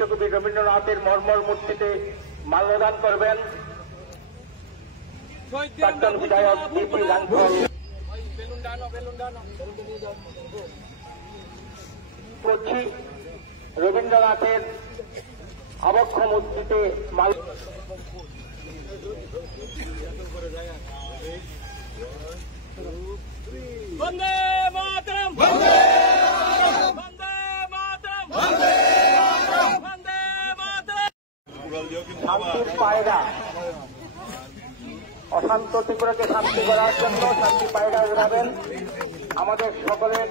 বিশ্বকবি রবীন্দ্রনাথের মর্মর মূর্তিতে মাল্যদান করবেন প্রাক্তন বিধায়ক বিপি রাঙ্গুল। করছি রবীন্দ্রনাথের আবক্ষ মূর্তিতে বন্দে মাতরম, শান্তির পায়রা, অশান্ত ত্রিপুরাকে শান্তি করার জন্য শান্তি পায়রা উড়াবেন আমাদের সকলের।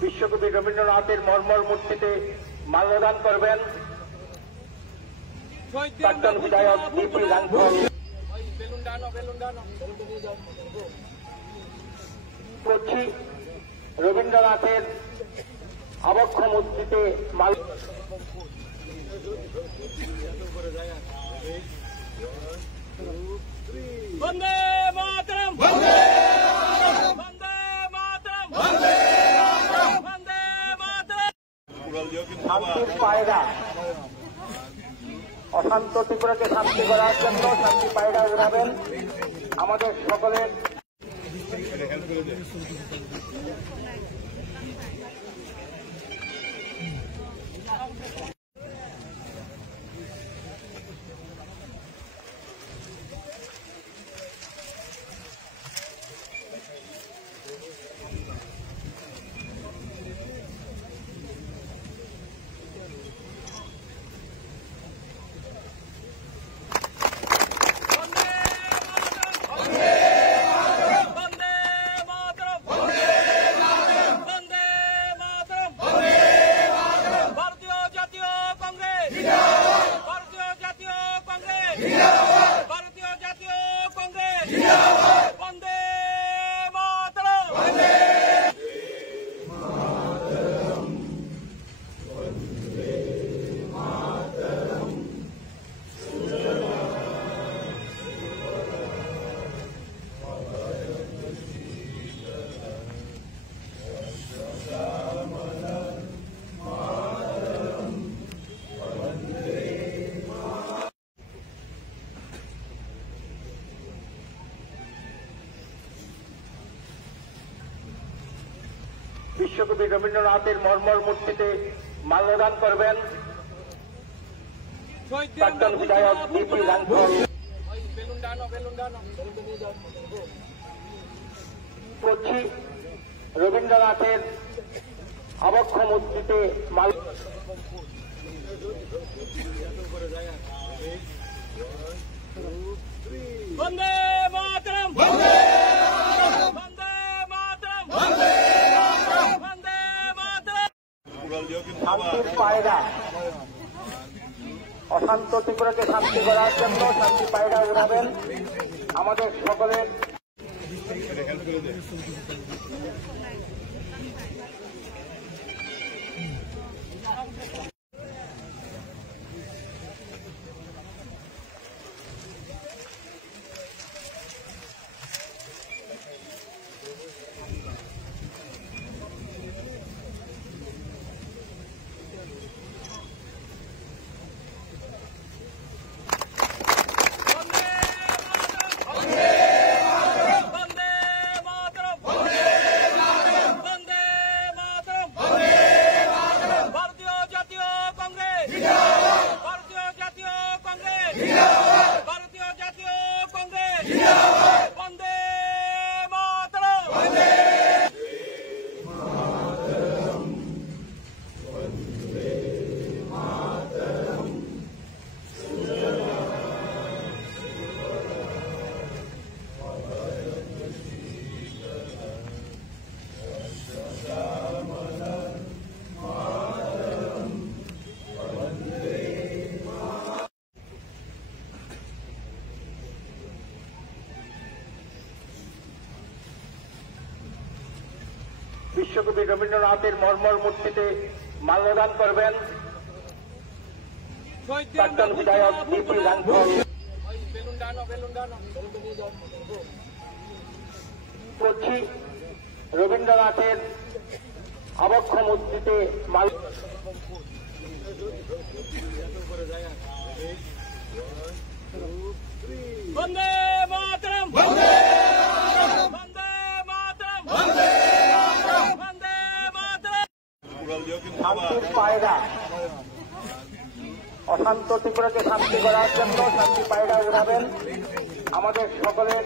বিশ্বকবি রবীন্দ্রনাথের মর্মর মূর্তিতে মাল্যদান করবেন প্রাক্তন বিধায়ক বিপি রাঙ্গুল। করছি রবীন্দ্রনাথের আবক্ষ মূর্তিতে বন্দে মাতরম, শান্তির পায়রা, অশান্ত ত্রিপুরাকে শান্তি করার জন্য শান্তি পায়রা উড়াবেন আমাদের সকলের। বিশ্বকবি রবীন্দ্রনাথের মর্মর মূর্তিতে মাল্যদান করবেন প্রাক্তন বিধায়ক বিপি রাঙ্গুল। করছি রবীন্দ্রনাথের আবক্ষ মূর্তিতে বন্দে মাতরম, শান্তির পায়রা, অশান্ত ত্রিপুরাকে শান্তি করার জন্য শান্তি পায়রা উড়াবেন আমাদের সকলের। বিশ্বকবি রবীন্দ্রনাথের মর্মর মূর্তিতে মাল্যদান করবেন প্রাক্তন বিধায়ক বিপি রাংখল। করছি রবীন্দ্রনাথের আবক্ষ মূর্তিতে বন্দে মাতরম, বন্দে মাতরম, বন্দে মাতরম। শান্তির পায়রা, অশান্ত ত্রিপুরাকে শান্তি করার জন্য শান্তি পায়রা উড়াবেন আমাদের সকলের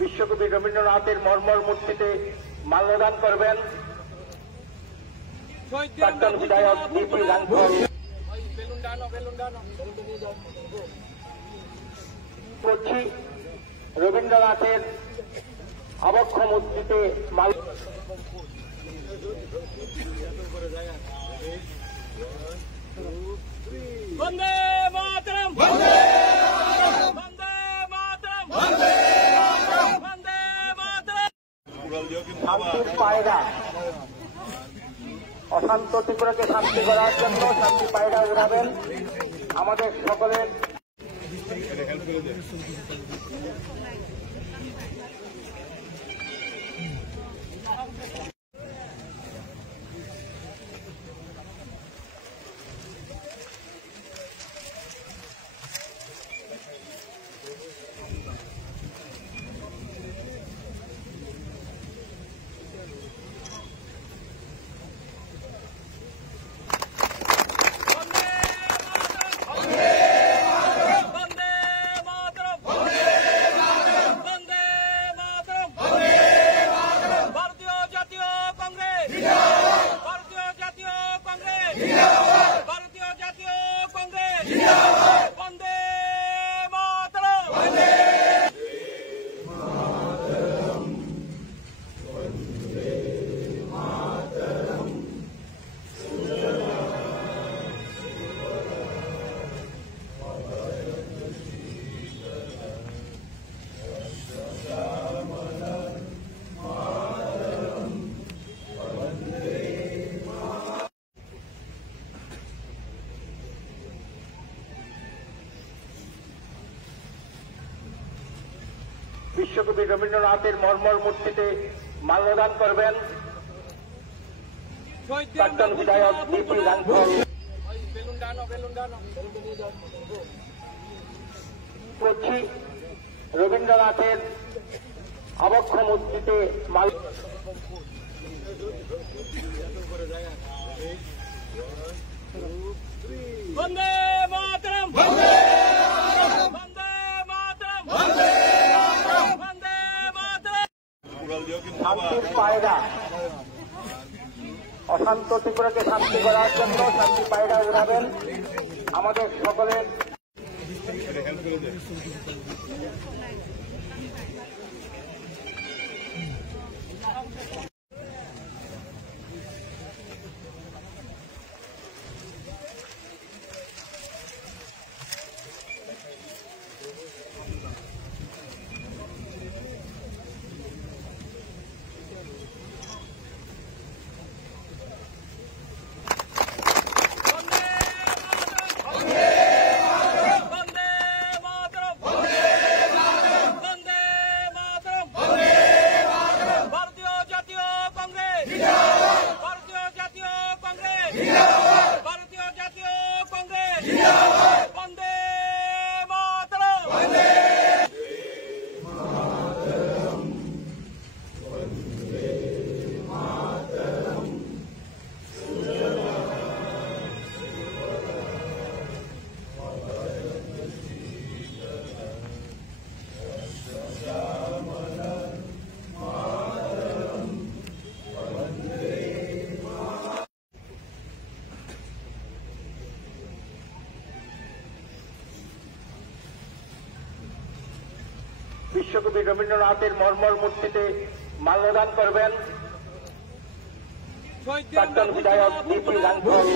বিশ্বকবি রবীন্দ্রনাথের মর্মর মূর্তিতে মাল্যদান করবেন প্রাক্তন বিধায়ক বিপি রাংখল। করছি রবীন্দ্রনাথের আবক্ষ মূর্তিতে বন্দে মাতরম, বন্দে মাতরম, বন্দে মাতরম। শান্তির পায়রা, অশান্ত ত্রিপুরাকে শান্তি করার জন্য শান্তি পায়রা উড়াবেন আমাদের সকলের বিশ্বকবি রবীন্দ্রনাথের মর্মর মূর্তিতে মাল্যদান করবেন প্রাক্তন বিধায়ক বিপি রাংখল। করছি রবীন্দ্রনাথের আবক্ষ মূর্তিতে বন্দে মাতরম, বন্দে মাতরম, বন্দে মাতরম। শান্তির পায়রা, অশান্ত ত্রিপুরাকে শান্তি করার জন্য শান্তি পায়রা উড়াবেন আমাদের সকলের ভারতীয় জাতীয় কংগ্রেস বন্দে মাতরম। বিশ্বকবি রবীন্দ্রনাথের মর্মর মূর্তিতে মাল্যদান করবেন প্রাক্তন বিধায়ক ডিপি রাঙ্গুল।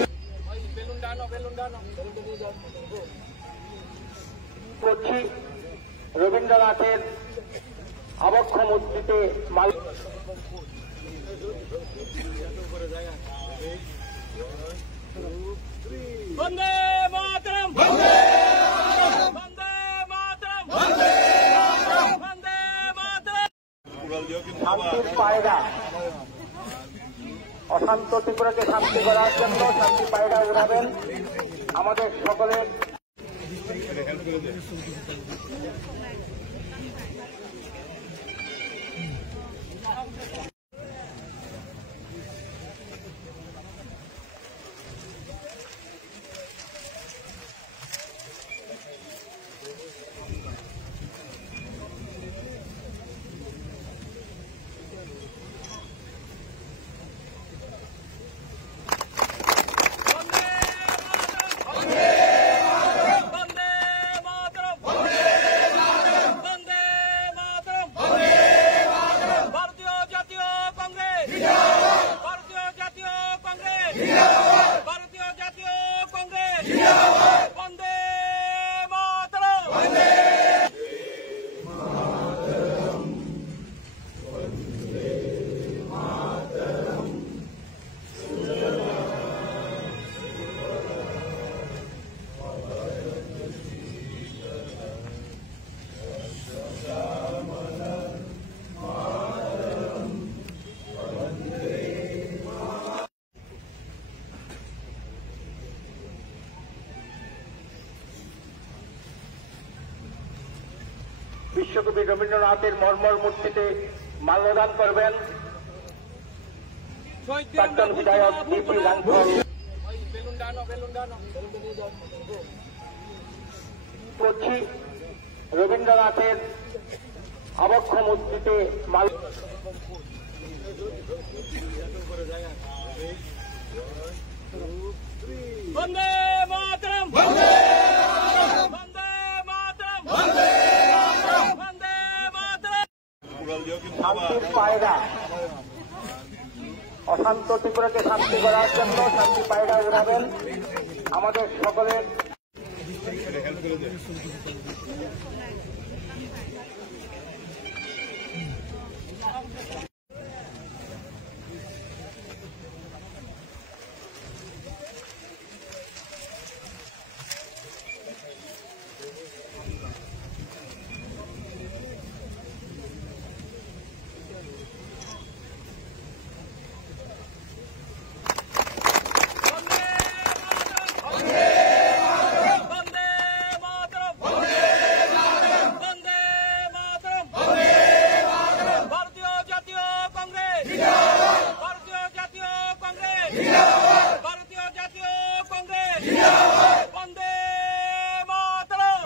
করছি রবীন্দ্রনাথের আবক্ষ মূর্তিতে বন্দে মাতরম। বন্দে মাতরম। বন্দে মাতরম। শান্তির পায়রা, অশান্ত ত্রিপুরাকে শান্তি করার জন্য শান্তি পায়রা উড়াবেন আমাদের সকলের ভারতীয় জাতীয় কংগ্রেস বন্দে মাতরম। বিশ্বকবি রবীন্দ্রনাথের মর্মর মূর্তিতে মাল্যদান করবেন প্রাক্তন বিধায়ক ডিপি রাঙ্গুল। করছি রবীন্দ্রনাথের আবক্ষ মূর্তিতে বন্দে মাতরম। বন্দে মাতরম। বন্দে মাতরম। শান্তির পায়রা, অশান্ত ত্রিপুরাকে শান্তি করার জন্য শান্তি পায়রা উড়াবেন আমাদের সকলের ভারতীয় জাতীয় কংগ্রেস বন্দে মাতরম।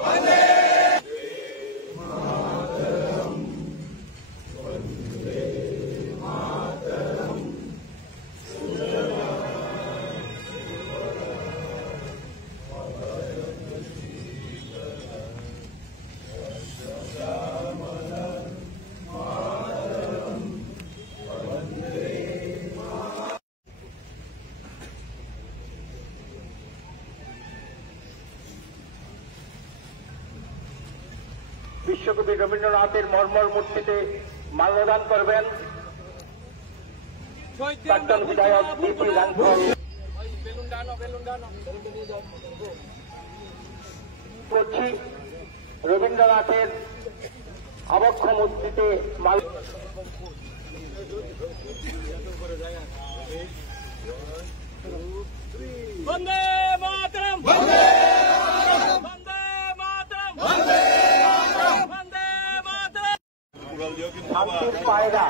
বিশ্বকবি রবীন্দ্রনাথের মর্মর মূর্তিতে মাল্যদান করবেন প্রাক্তন বিধায়ক ডিপি রাঙ্গুল। করছি রবীন্দ্রনাথের আবক্ষ মূর্তিতে মাল্য বন্দে মাতরম বন্দে মাতরম বন্দে মাতরম শান্তির পায়রা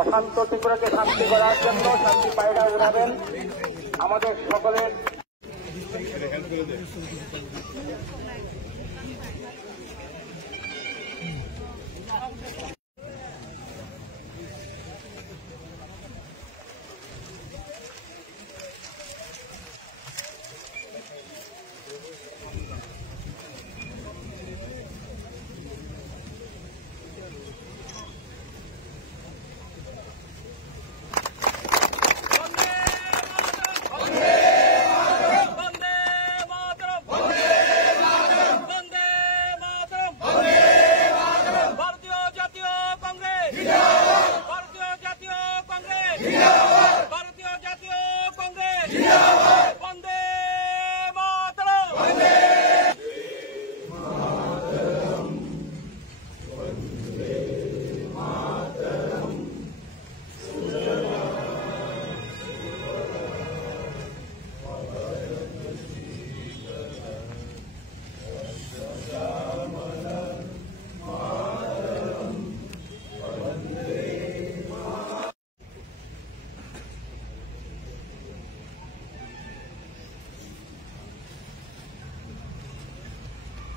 অশান্ত ত্রিপুরাকে শান্তি করার জন্য শান্তি পায়রা উড়াবেন আমাদের সকলের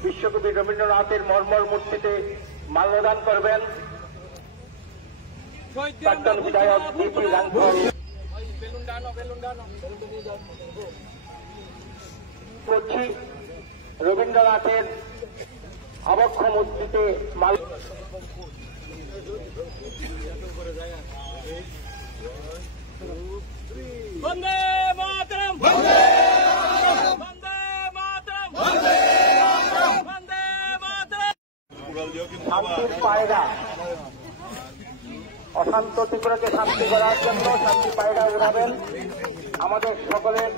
বিশ্বকবি রবীন্দ্রনাথের মর্মর মূর্তিতে মাল্যদান করবেন প্রাক্তন বিধায়ক ডিপি রাংখল। করছি রবীন্দ্রনাথের আবক্ষ মূর্তিতে বন্দে মাতরম বন্দে মাতরম বন্দে মাতরম শান্তির পায়রা অশান্ত ত্রিপুরাকে শান্তি করার জন্য শান্তি পায়রা উড়াবেন আমাদের সকলের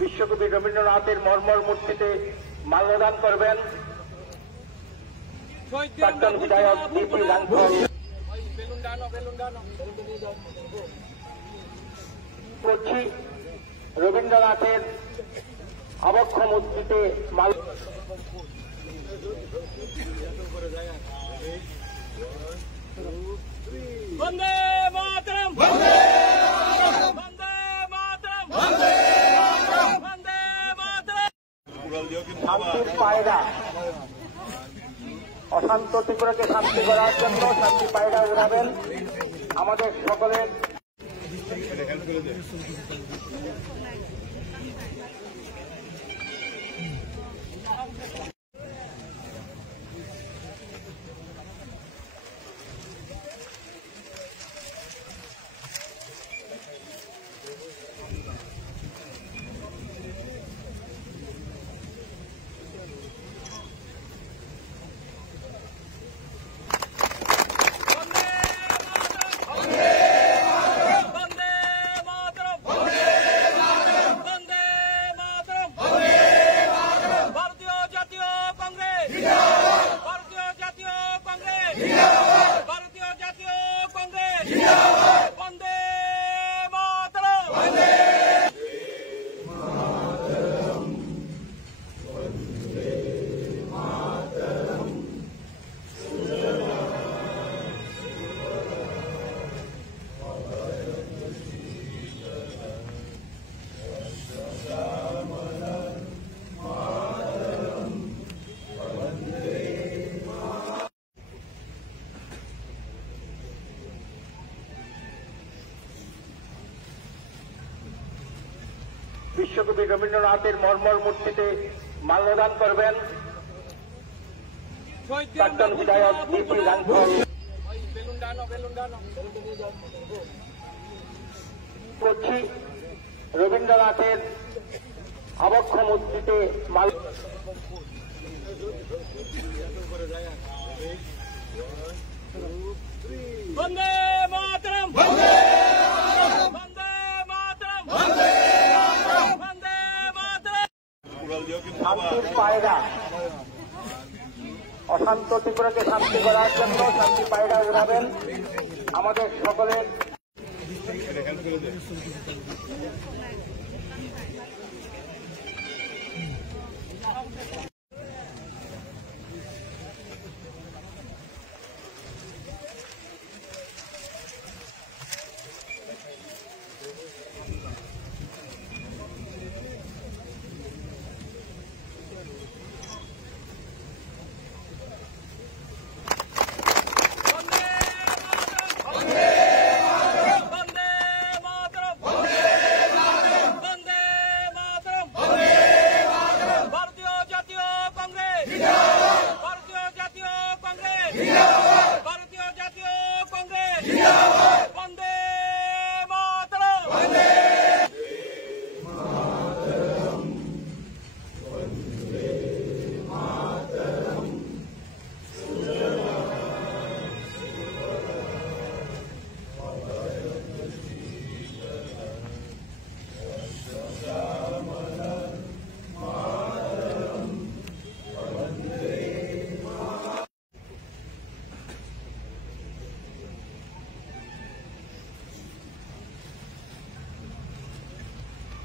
বিশ্বকবি রবীন্দ্রনাথের মর্মর মূর্তিতে মাল্যদান করবেন প্রাক্তন বিধায়ক ডিপি রাংখল। করছি রবীন্দ্রনাথের আবক্ষ মূর্তিতে বন্দে মাতরম বন্দে মাতরম বন্দে মাতরম শান্তির পায়রা অশান্ত ত্রিপুরাকে শান্তি করার জন্য শান্তি পায়রা উড়াবেন আমাদের সকলের ভারতীয় জাতীয় বিশ্বকবি রবীন্দ্রনাথের মর্মর মূর্তিতে মাল্যদান করবেন প্রাক্তন বিধায়ক বিপি রাংখল। করছি রবীন্দ্রনাথের আবক্ষ মূর্তিতে বন্দে মাতরম, বন্দে মাতরম, বন্দে মাতরম। শান্তির পায়রা, অশান্ত ত্রিপুরাকে শান্তি করার জন্য শান্তি পায়রা উড়াবেন আমাদের সকলের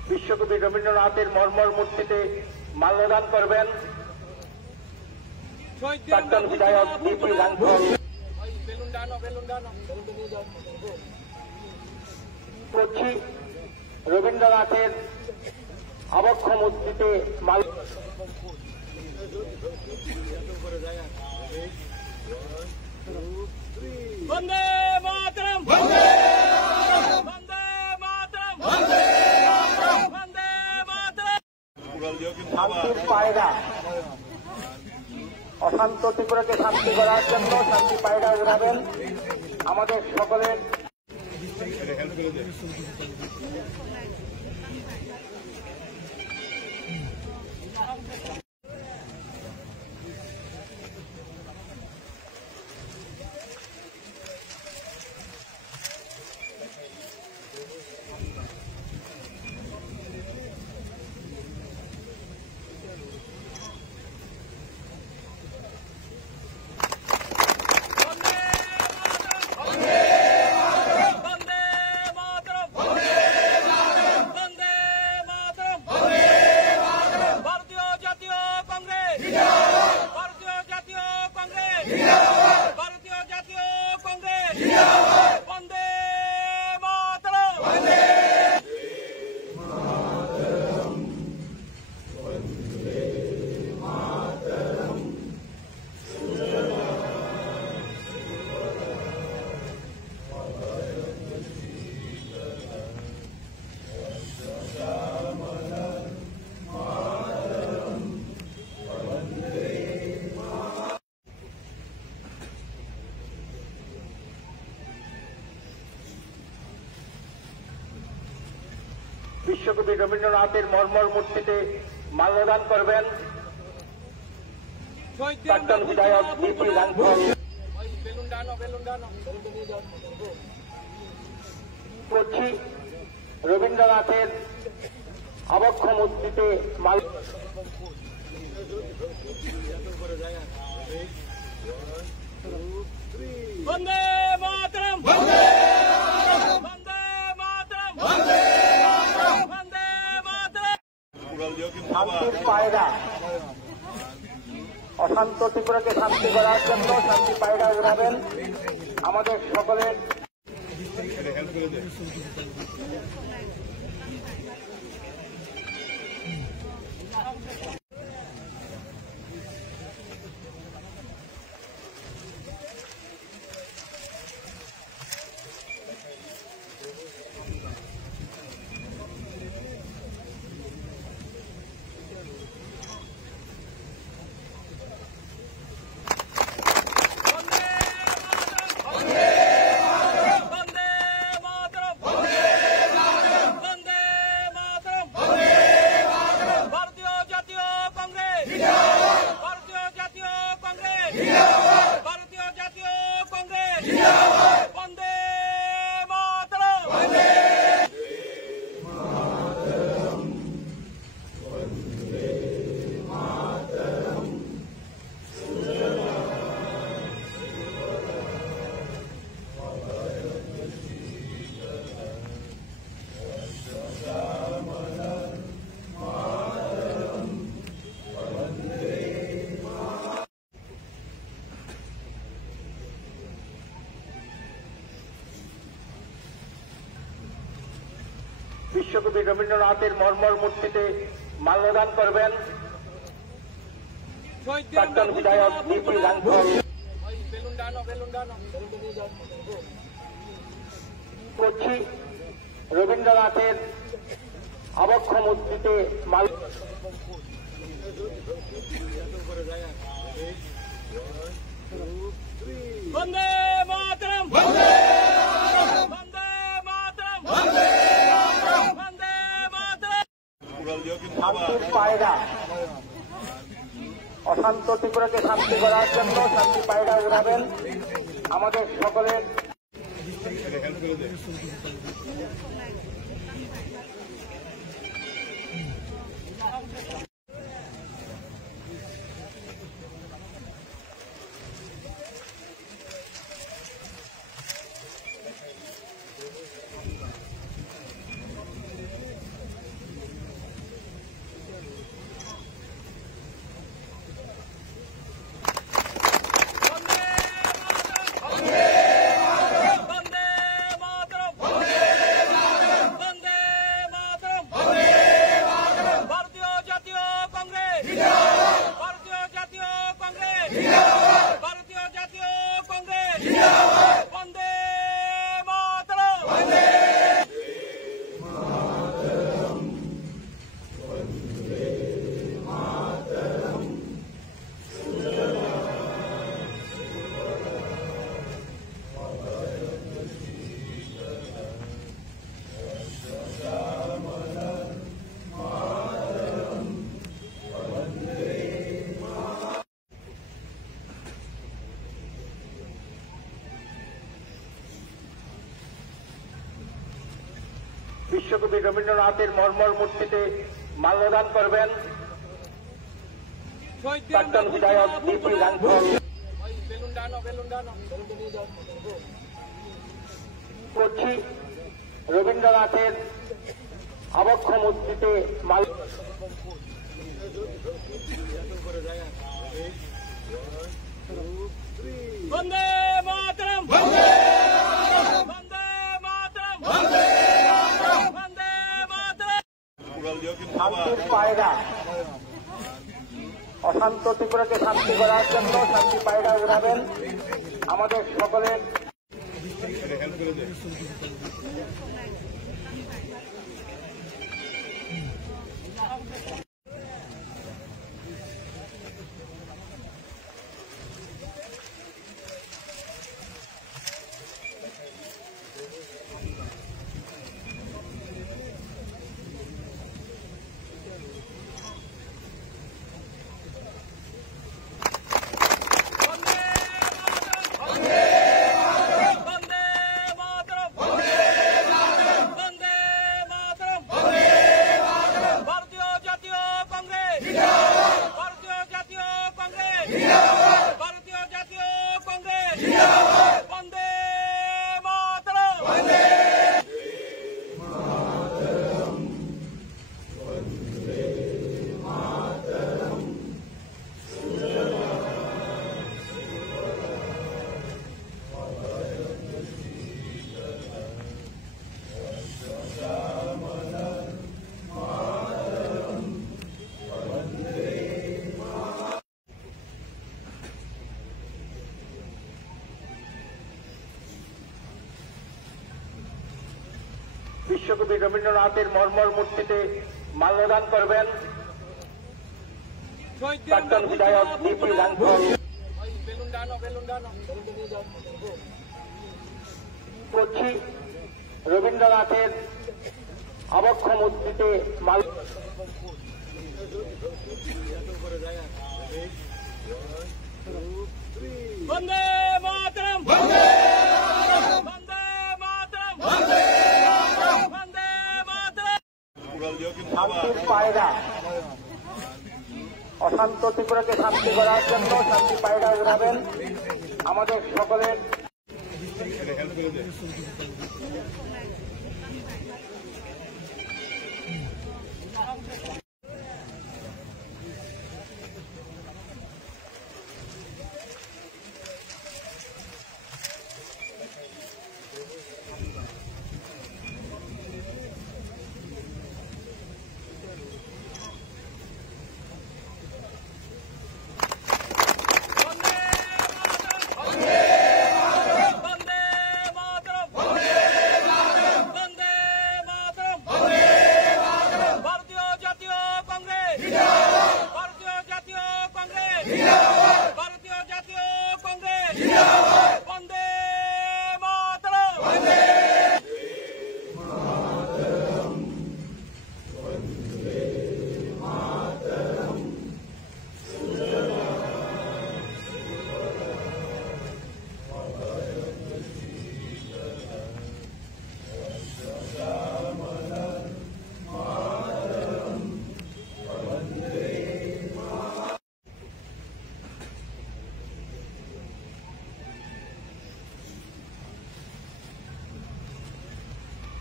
বিশ্বকবি রবীন্দ্রনাথের মর্মর মূর্তিতে মাল্যদান করবেন প্রাক্তন বিধায়ক বিপি রাংখল। করছি রবীন্দ্রনাথের আবক্ষ মূর্তিতে বন্দে মাতরম, বন্দে মাতরম, বন্দে মাতরম। শান্তির পায়রা, অশান্ত ত্রিপুরাকে শান্তি করার জন্য শান্তি পায়রা উড়াবেন আমাদের সকলের বিশ্বকবি রবীন্দ্রনাথের মর্মর মূর্তিতে মাল্যদান করবেন প্রাক্তন বিধায়ক বিপি রাংখল। করছি রবীন্দ্রনাথের আবক্ষ মূর্তিতে বন্দে মাতরম, বন্দে মাতরম, বন্দে মাতরম। শান্তির পায়রা, অশান্ত ত্রিপুরাকে শান্তি করার জন্য শান্তি পায়রা উড়াবেন আমাদের সকলের বিশ্বকবি রবীন্দ্রনাথের মর্মর মূর্তিতে মাল্যদান করবেন প্রাক্তন বিধায়ক ডিপি রাঙ্গুল। করছি রবীন্দ্রনাথের আবক্ষ মূর্তিতে বন্দে মাতরম বন্দে বন্দে মাতরম বন্দে বন্দে মাতরম। শান্তির পায়রা অশান্ত ত্রিপুরাকে শান্তি করার জন্য শান্তি পায়রা উড়াবেন আমাদের সকলের বিশ্বকবি রবীন্দ্রনাথের মর্মর মূর্তিতে মাল্যদান করবেন প্রাক্তন বিধায়ক ডিপি রাঙ্গুল। করছি রবীন্দ্রনাথের আবক্ষ মূর্তিতে বন্দে মাতরম বন্দে বন্দে মাতরম বন্দে বন্দে মাতরম। শান্তির পায়রা অশান্ত ত্রিপুরাকে শান্তি করার জন্য শান্তি পায়রা উড়াবেন আমাদের সকলের বিশ্বকবি রবীন্দ্রনাথের মর্মর মূর্তিতে মাল্যদান করবেন প্রাক্তন বিধায়ক ডিপি রাঙ্গুল। করছি রবীন্দ্রনাথের আবক্ষ মূর্তিতে বন্দে মাতরম বন্দে বন্দে মাতরম বন্দে বন্দে মাতরম। শান্তির পায়রা অশান্ত ত্রিপুরাকে শান্তি করার জন্য শান্তি পায়রা উড়াবেন আমাদের সকলের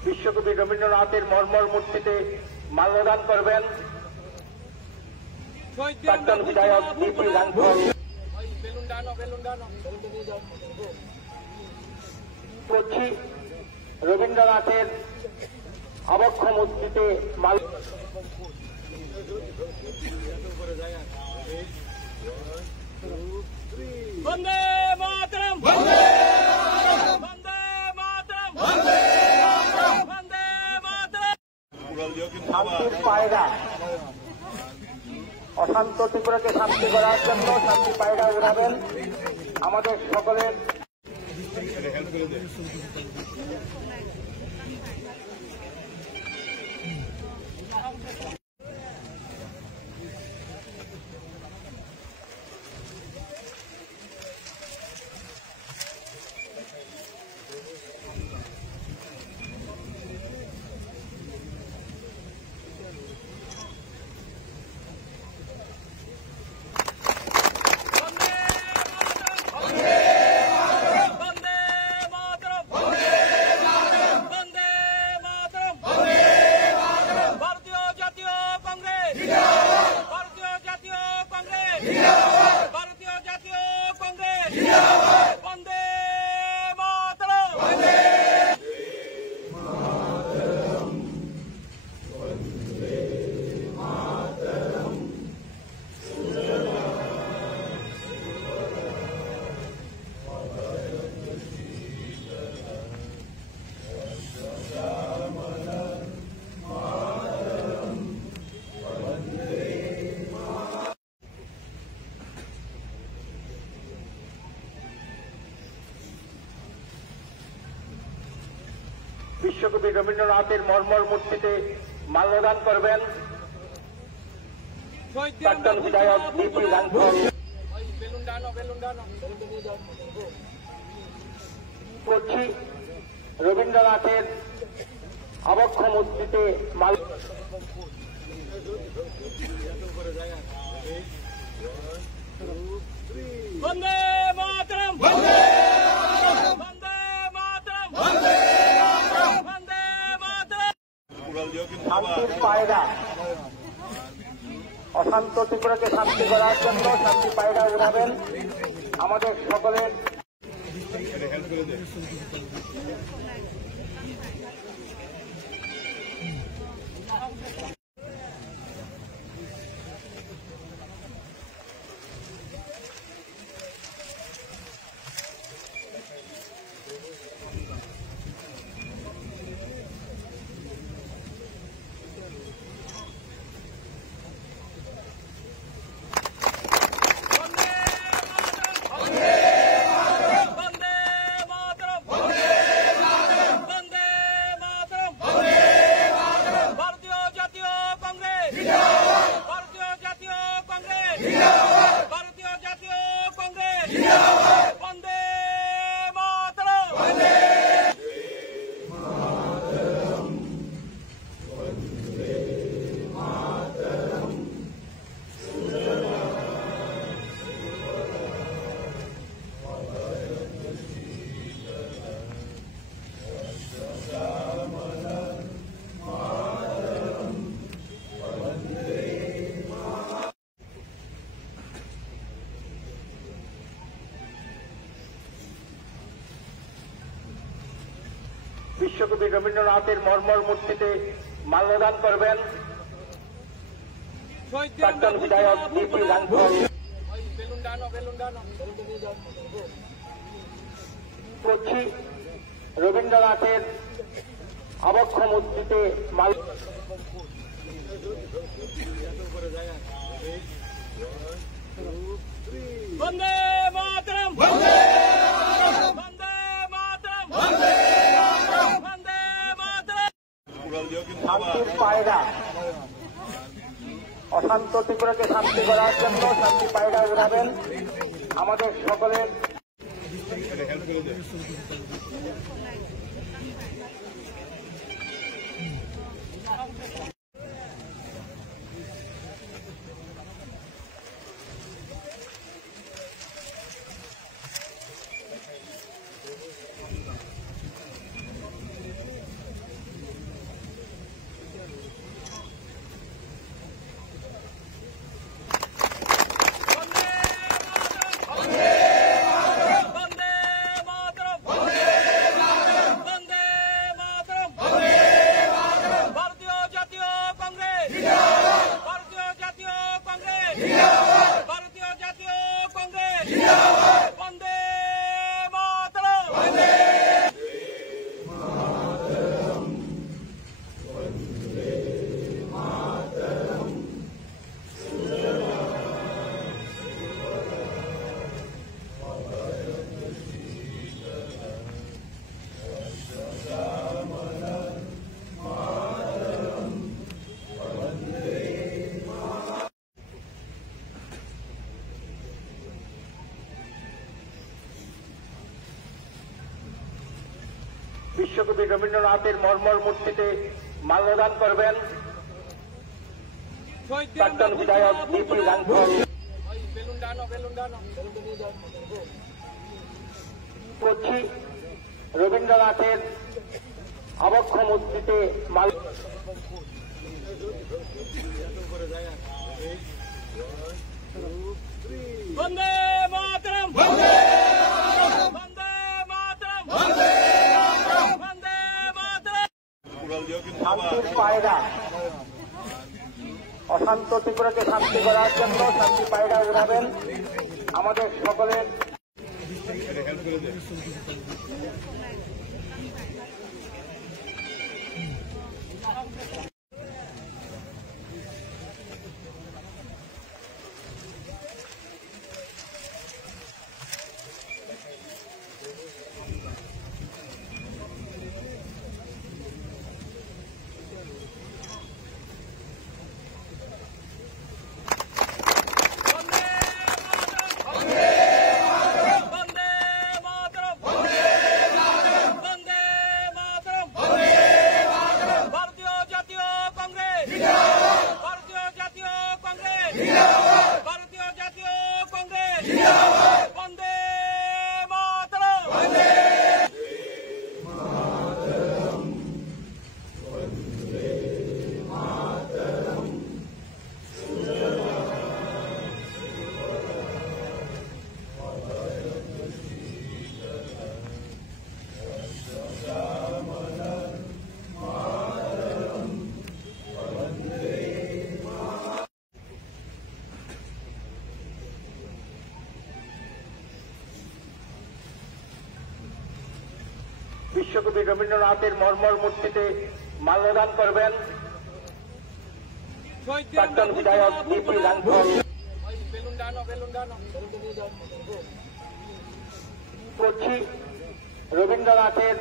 বিশ্বকবি রবীন্দ্রনাথের মর্মর মূর্তিতে মাল্যদান করবেন প্রাক্তন বিধায়ক ডিপি রাংখল। করছি রবীন্দ্রনাথের আবক্ষ মূর্তিতে বন্দে মাতরম, বন্দে মাতরম, বন্দে মাতরম। শান্তির পায়রা, অশান্ত ত্রিপুরাকে শান্তি করার জন্য শান্তি পায়রা উড়াবেন আমাদের সকলের বিশ্বকবি রবীন্দ্রনাথের মর্মর মূর্তিতে মাল্যদান করবেন প্রাক্তন বিধায়ক ডিপি রাংখল। করছি রবীন্দ্রনাথের আবক্ষ মূর্তিতে বন্দে মাতরম, বন্দে মাতরম, বন্দে মাতরম। শান্তির পায়রা, অশান্ত ত্রিপুরাকে শান্তি করার জন্য শান্তি পায়রা উড়াবেন আমাদের সকলের বিশ্বকবি রবীন্দ্রনাথের মর্মর মূর্তিতে মাল্যদান করবেন প্রাক্তন বিধায়ক ডিপি রাংখল। করছি রবীন্দ্রনাথের আবক্ষ মূর্তিতে বন্দে মাতরম, বন্দে মাতরম, বন্দে মাতরম। শান্তির পায়রা, অশান্ত ত্রিপুরাকে শান্তি করার জন্য শান্তি পায়রা উড়াবেন আমাদের সকলের বিশ্বকবি রবীন্দ্রনাথের মর্মর মূর্তিতে মাল্যদান করবেন প্রাক্তন বিধায়ক ডিপি রাংফল। করছি রবীন্দ্রনাথের আবক্ষ মূর্তিতে বন্দে মাতরম বন্দে মাতরম বন্দে মাতরম। শান্তির পায়রা, অশান্ত ত্রিপুরাকে শান্তি করার জন্য শান্তি পায়রা উড়াবেন আমাদের সকলের বিশ্বকবি রবীন্দ্রনাথের মর্মর মূর্তিতে মাল্যদান করবেন প্রাক্তন বিধায়ক ডিপি রাংফল। করছি রবীন্দ্রনাথের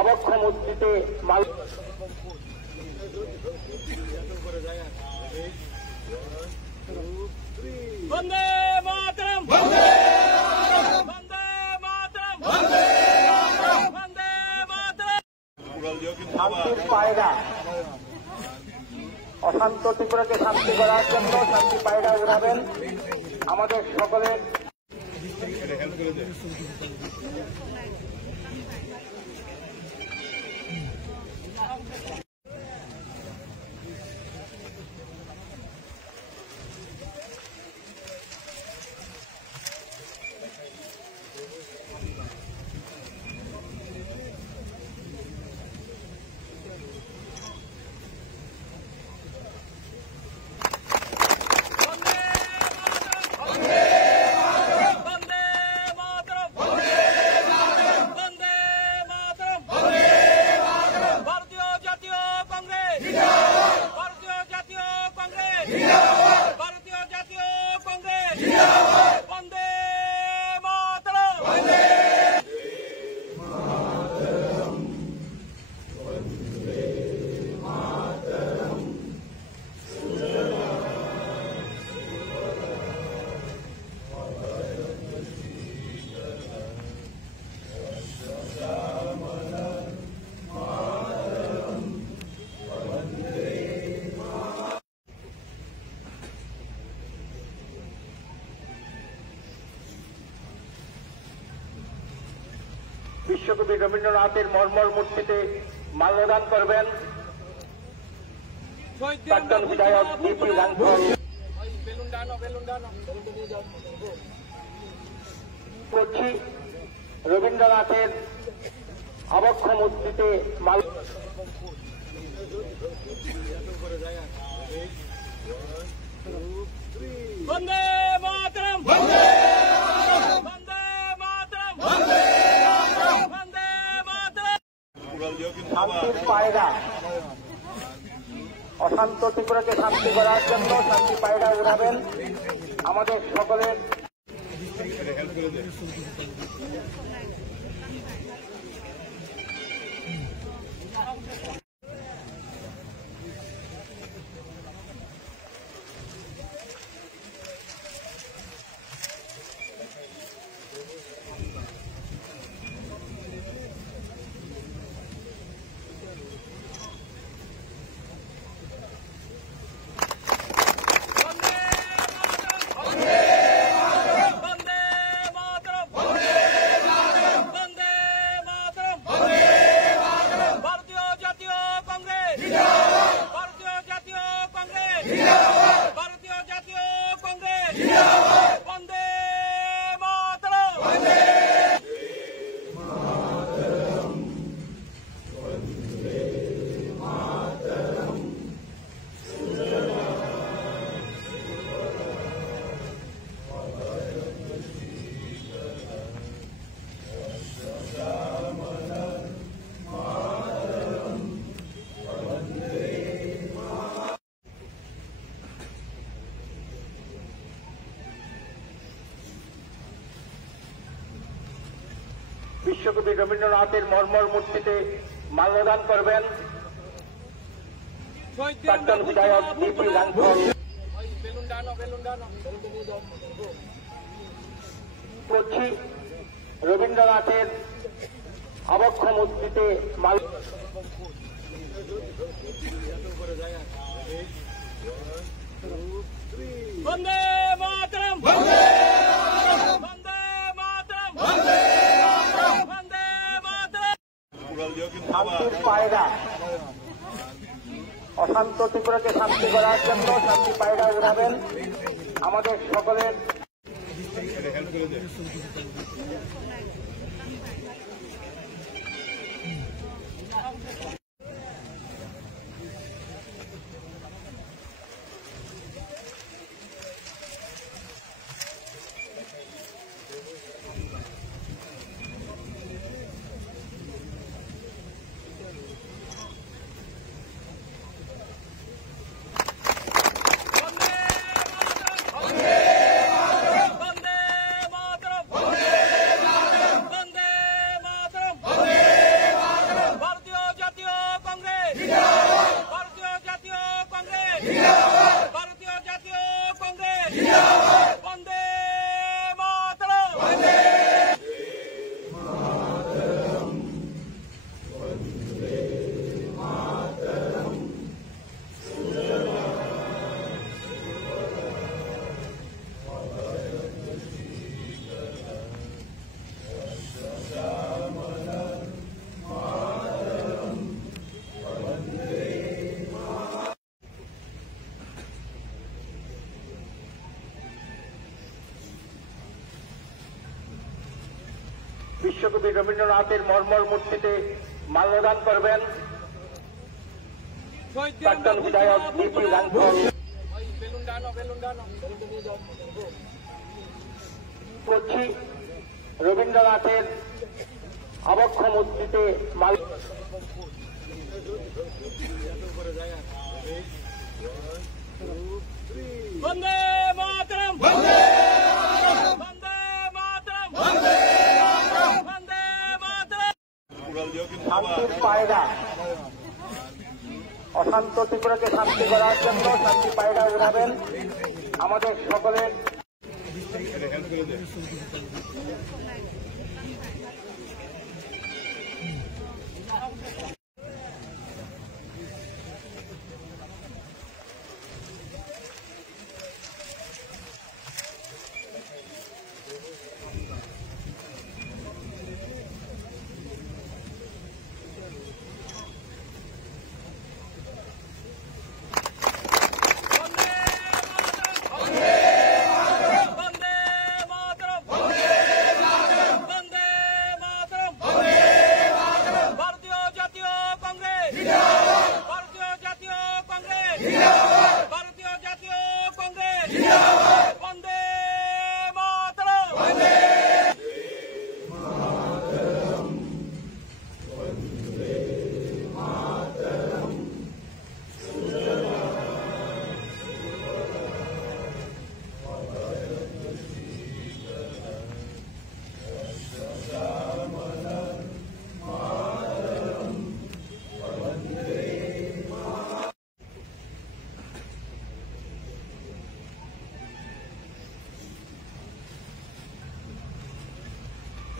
আবক্ষ মূর্তিতে বন্দে মাতরম বন্দে মাতরম বন্দে মাতরম। শান্তির পায়রা, অশান্ত ত্রিপুরাকে শান্তি করার জন্য শান্তি পায়রা উড়াবেন আমাদের সকলের বিশ্বকবি রবীন্দ্রনাথের মর্মর মূর্তিতে মাল্যদান করবেন প্রাক্তন বিধায়ক ডিপি রাংফল। করছি রবীন্দ্রনাথের আবক্ষ মূর্তিতে বন্দে মাতরম বন্দে মাতরম বন্দে মাতরম। শান্তির পায়রা, অশান্ত ত্রিপুরাকে শান্তি করার জন্য শান্তি পায়রা উড়াবেন আমাদের সকলের বিশ্বকবি রবীন্দ্রনাথের মর্মর মূর্তিতে মাল্যদান করবেন প্রাক্তন বিধায়ক বিপি রাংফল। করছি রবীন্দ্রনাথের আবক্ষ মূর্তিতে বন্দে মাতরম বন্দে মাতরম বন্দে মাতরম। শান্তির পায়রা, অশান্ত ত্রিপুরাকে শান্তি করার জন্য শান্তি পায়রা উড়াবেন আমাদের সকলের বিশ্বকবি রবীন্দ্রনাথের মর্মর মূর্তিতে মাল্যদান করবেন প্রাক্তন বিধায়ক বিপি রাংফল। করছি রবীন্দ্রনাথের আবক্ষ মূর্তিতে বন্দে মাতরম বন্দে মাতরম বন্দে মাতরম। শান্তির পায়রা, অশান্ত ত্রিপুরাকে শান্তি করার জন্য শান্তি পায়রা উড়াবেন আমাদের সকলের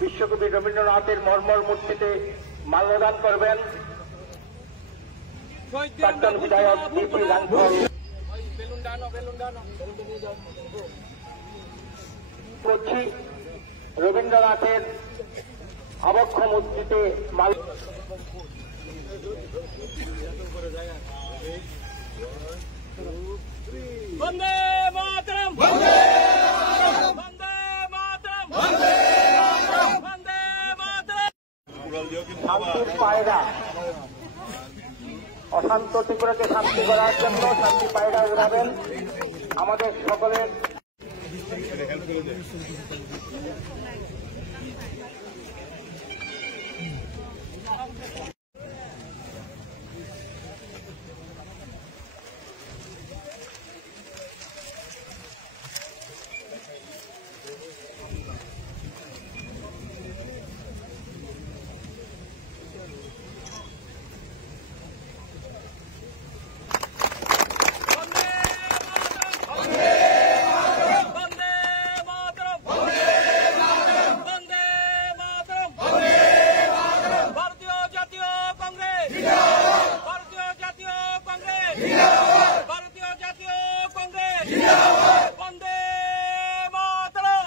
বিশ্বকবি রবীন্দ্রনাথের মর্মর মূর্তিতে মাল্যদান করবেন প্রাক্তন বিধায়ক বিপি রাংফল। করছি রবীন্দ্রনাথের আবক্ষ মূর্তিতে বন্দে মাতরম বন্দে মাতরম বন্দে মাতরম। শান্তির পায়রা, অশান্ত ত্রিপুরাকে শান্তি করার জন্য শান্তি পায়রা উড়াবেন আমাদের সকলের ভারতীয় জাতীয় কংগ্রেস বন্দে মাতরম।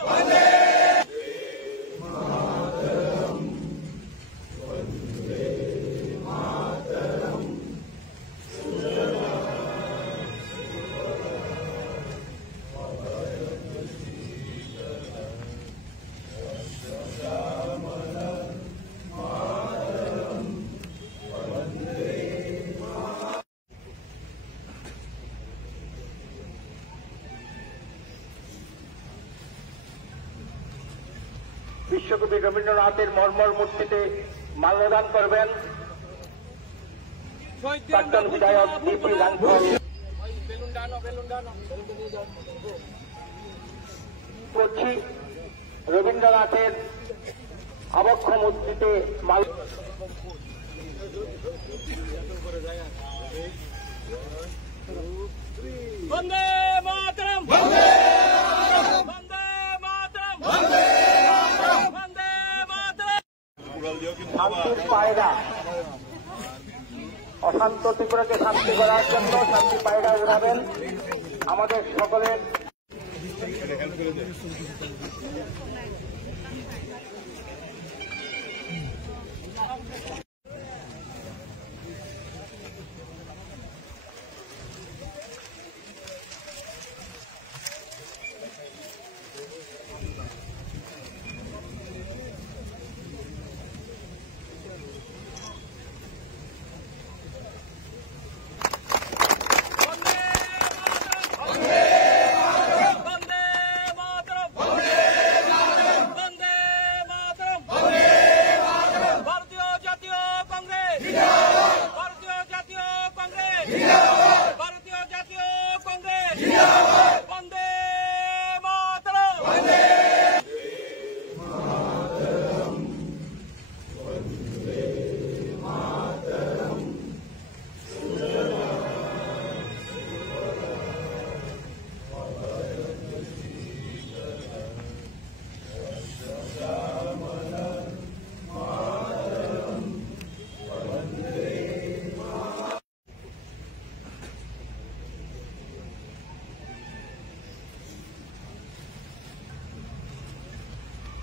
বিশ্বকবি রবীন্দ্রনাথের মর্মর মূর্তিতে মাল্যদান করবেন প্রাক্তন বিধায়ক ডিপি লাংথল। করছি রবীন্দ্রনাথের আবক্ষ মূর্তিতে বন্দে মাতরম। বন্দে মাতরম। বন্দে মাতরম। শান্তির পায়রা, অশান্ত ত্রিপুরাকে শান্তি করার জন্য শান্তি পায়রা উড়াবেন আমাদের সকলের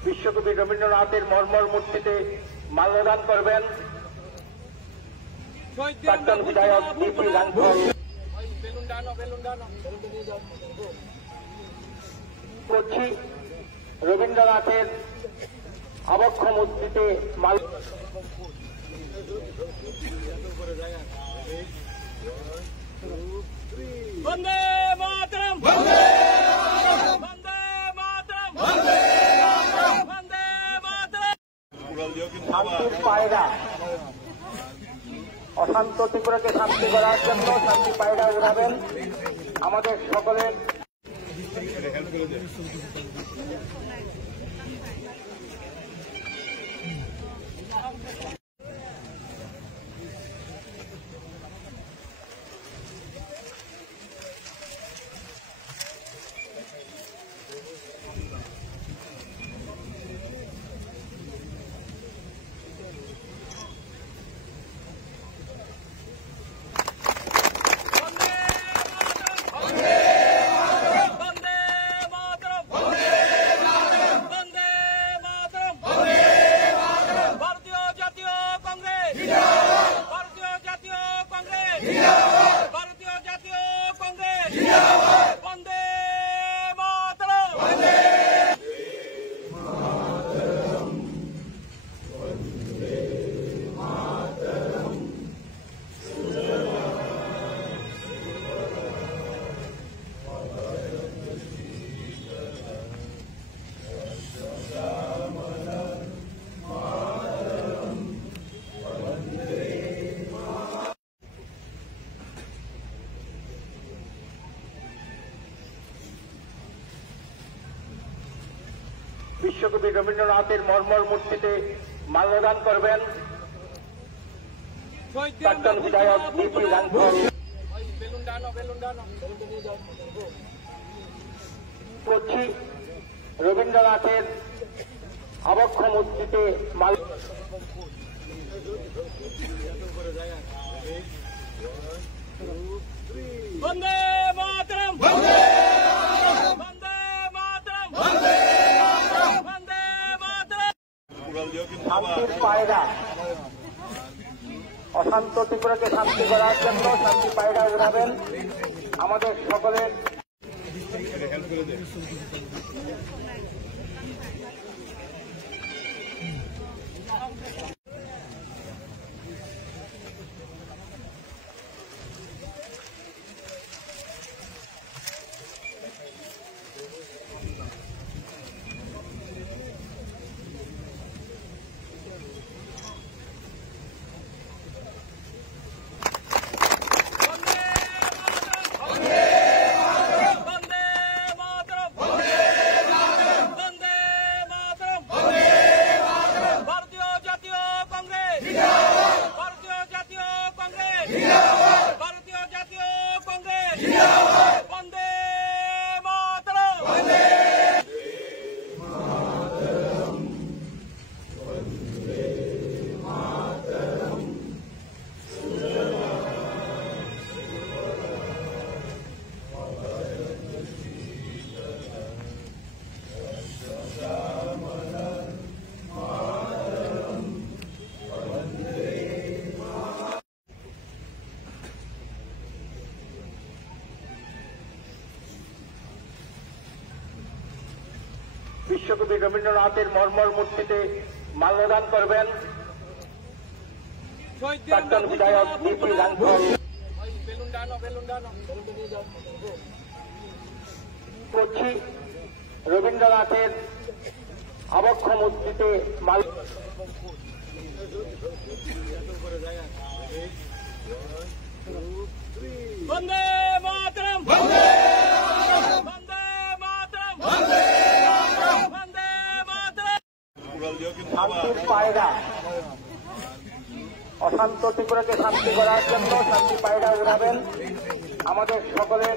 বিশ্বকবি রবীন্দ্রনাথের মর্মর মূর্তিতে মাল্যদান করবেন প্রাক্তন বিধায়ক ডিপি লাংথল। করছি রবীন্দ্রনাথের আবক্ষ মূর্তিতে বন্দে মাতরম। বন্দে মাতরম। বন্দে মাতরম। শান্তির পায়রা, অশান্ত ত্রিপুরাকে শান্তি করার জন্য শান্তি পায়রা উড়াবেন আমাদের সকলের বিশ্বকবি রবীন্দ্রনাথের মর্মর মূর্তিতে মাল্যদান করবেন প্রাক্তন বিধায়ক ডিপি লাংথল। করছি রবীন্দ্রনাথের আবক্ষ মূর্তিতে মাল্য অশান্ত ত্রিপুরাকে শান্তি করার জন্য শান্তি পায়রা উড়াবেন আমাদের সকলের বিশ্বকবি রবীন্দ্রনাথের মর্মর মূর্তিতে মাল্যদান করবেন প্রাক্তন বিধায়ক ডিপি রাংখল। করছি রবীন্দ্রনাথের আবক্ষ মূর্তিতে বন্দে মাতরম, বন্দে মাতরম, বন্দে মাতরম। শান্তির পায়রা অশান্ত ত্রিপুরাকে শান্তি করার জন্য শান্তি পায়রা উড়াবেন আমাদের সকলের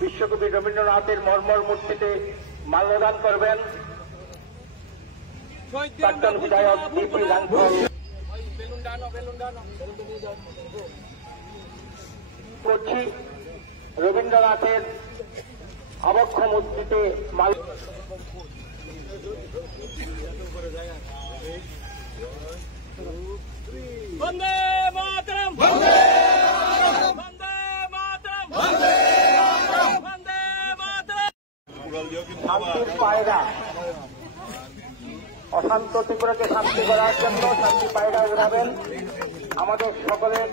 বিশ্বকবি রবীন্দ্রনাথের মর্মর মূর্তিতে মাল্যদান করবেন প্রাক্তন বিধায়ক ডিপি রাংখল। করছি রবীন্দ্রনাথের আবক্ষ মূর্তিতে বন্দে মাতরম, বন্দে মাতরম, বন্দে মাতরম। শান্তির পায়রা অশান্ত ত্রিপুরাকে শান্তি করার জন্য শান্তি পায়রা উড়াবেন আমাদের সকলের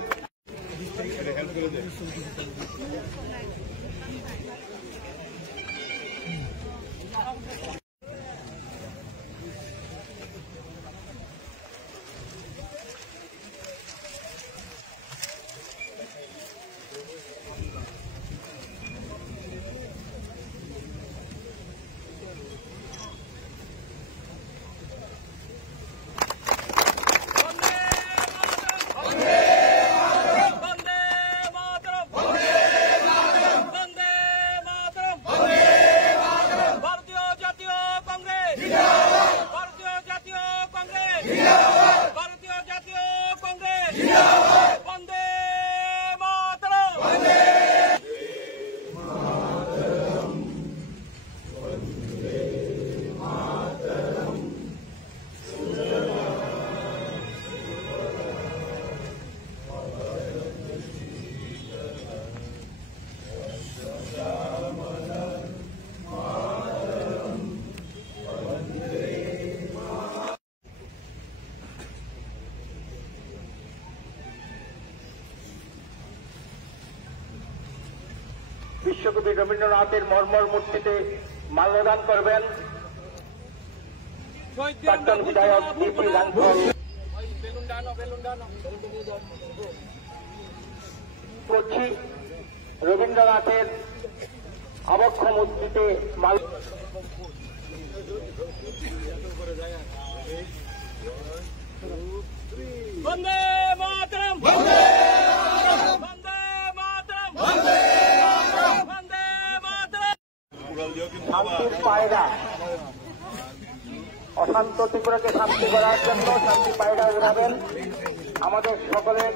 ভারতীয় জাতীয় বিশ্বকবি রবীন্দ্রনাথের মর্মর মূর্তিতে মাল্যদান করবেন প্রাক্তন বিধায়ক ডিপি রাঙ্গল। করছি রবীন্দ্রনাথের আবক্ষ মূর্তিতে বন্দে মাতরম বন্দে মাতরম বন্দে মাতরম। শান্তির পায়রা, অশান্ত ত্রিপুরাকে শান্তি করার জন্য শান্তি পায়রা উড়াবেন আমাদের সকলের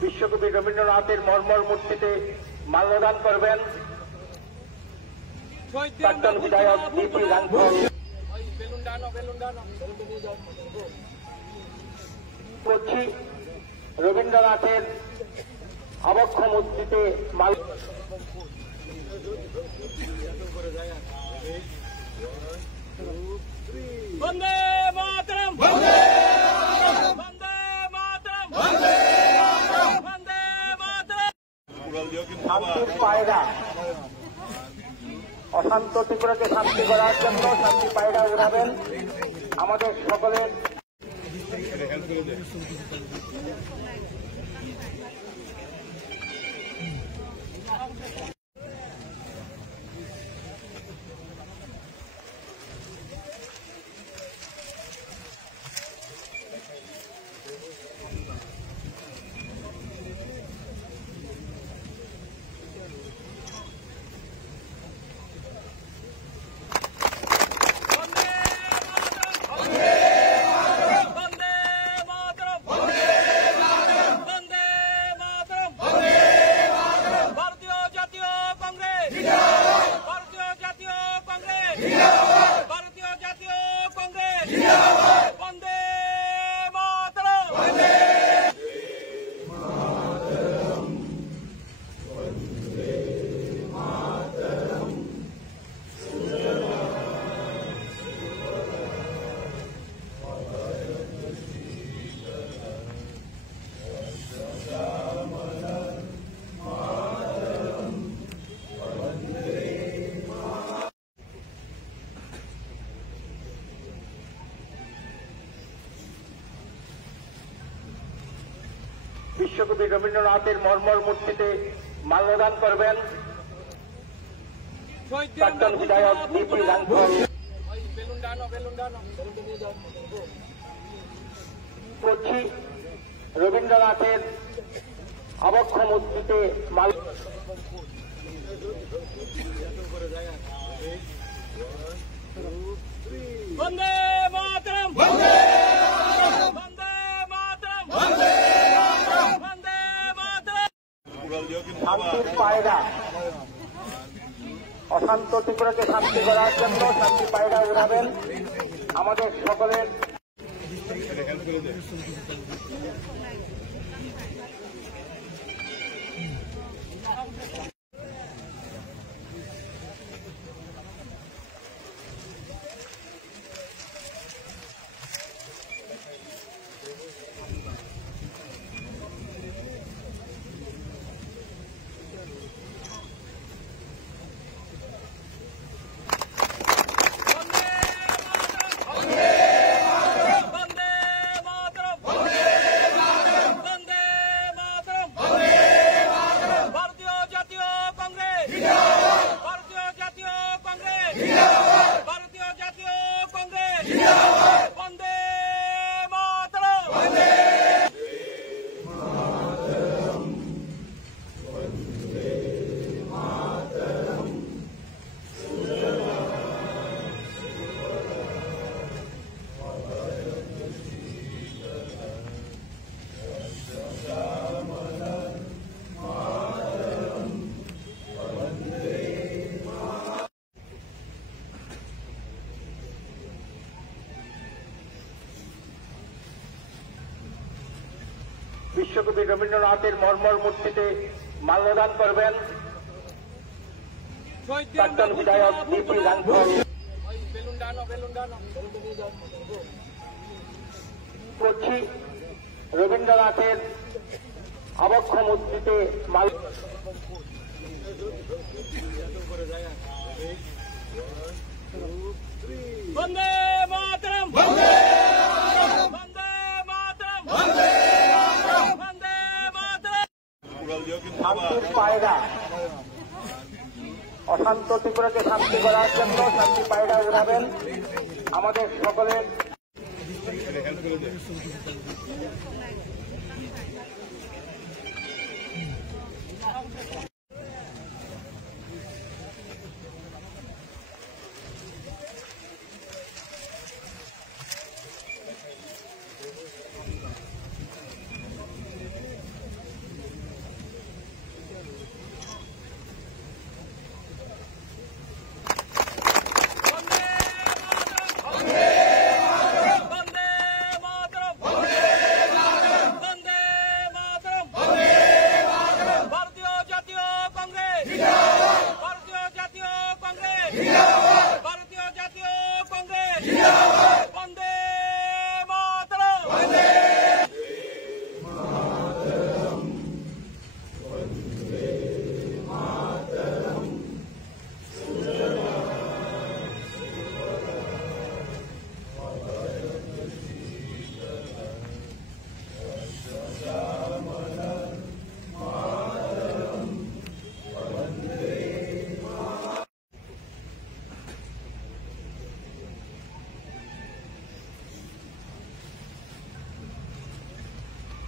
বিশ্বকবি রবীন্দ্রনাথের মর্মর মূর্তিতে মাল্যদান করবেন প্রাক্তন বিধায়ক ডিপি রাঙ্গল। করছি রবীন্দ্রনাথের আবক্ষ মূর্তিতে বন্দে মাতরম বন্দে মাতরম বন্দে মাতরম। শান্তির পায়রা, অশান্ত ত্রিপুরাকে শান্তি করার জন্য শান্তি পায়রা উড়াবেন আমাদের সকলের বিশ্বকবি রবীন্দ্রনাথের মর্মর মূর্তিতে মাল্যদান করবেন প্রাক্তন বিধায়ক ডিপি রাঙ্গল। করছি রবীন্দ্রনাথের আবক্ষ মূর্তিতে বন্দে মাতরম বন্দে মাতরম বন্দে মাতরম। শান্তির পায়রা, অশান্ত ত্রিপুরাকে শান্তি করার জন্য শান্তি পায়রা উড়াবেন আমাদের সকলের বিশ্বকবি রবীন্দ্রনাথের মর্মর মূর্তিতে মাল্যদান করবেন প্রাক্তন বিধায়ক বিপি রাংফল। করছি রবীন্দ্রনাথের আবক্ষ মূর্তিতে বন্দে মাতরম বন্দে বন্দে মাতরম বন্দে বন্দে মাতরম। শান্তির পায়রা অশান্ত ত্রিপুরাকে শান্তি করার জন্য শান্তি পায়রা উড়াবেন আমাদের সকলের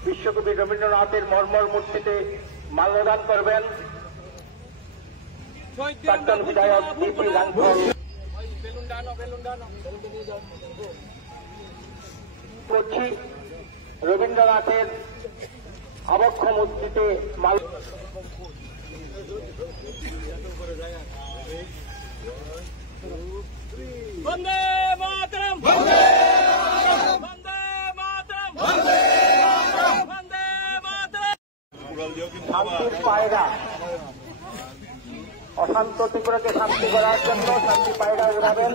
বিশ্বকবি রবীন্দ্রনাথের মর্মর মূর্তিতে মাল্যদান করবেন প্রাক্তন বিধায়ক বিপি রাংফল। করছি রবীন্দ্রনাথের আবক্ষ মূর্তিতে বন্দে মাতরম বন্দে বন্দে মাতরম বন্দে বন্দে মাতরম। শান্তির পায়রা অশান্ত ত্রিপুরাকে শান্তি করার জন্য শান্তি পায়রা উড়াবেন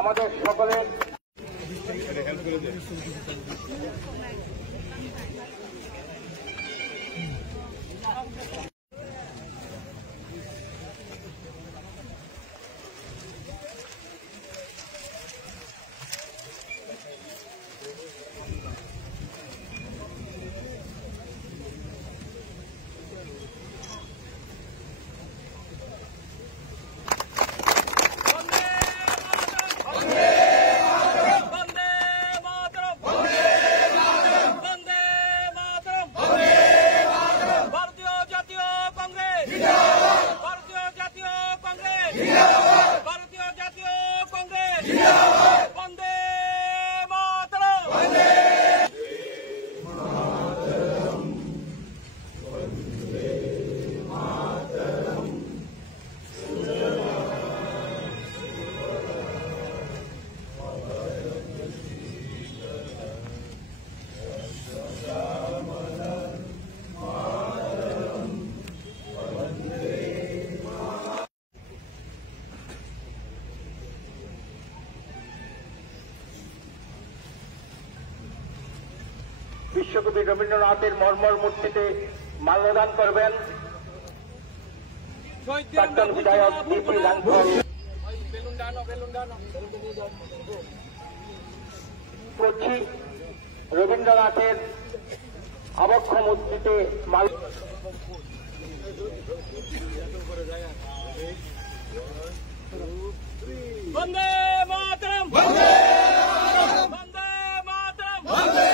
আমাদের সকলের বিশ্বকবি রবীন্দ্রনাথের মর্মর মূর্তিতে মাল্যদান করবেন প্রাক্তন বিধায়ক বিপি রাংফল। করছি রবীন্দ্রনাথের আবক্ষ মূর্তিতে বন্দে মাতরম বন্দে বন্দে মাতরম বন্দে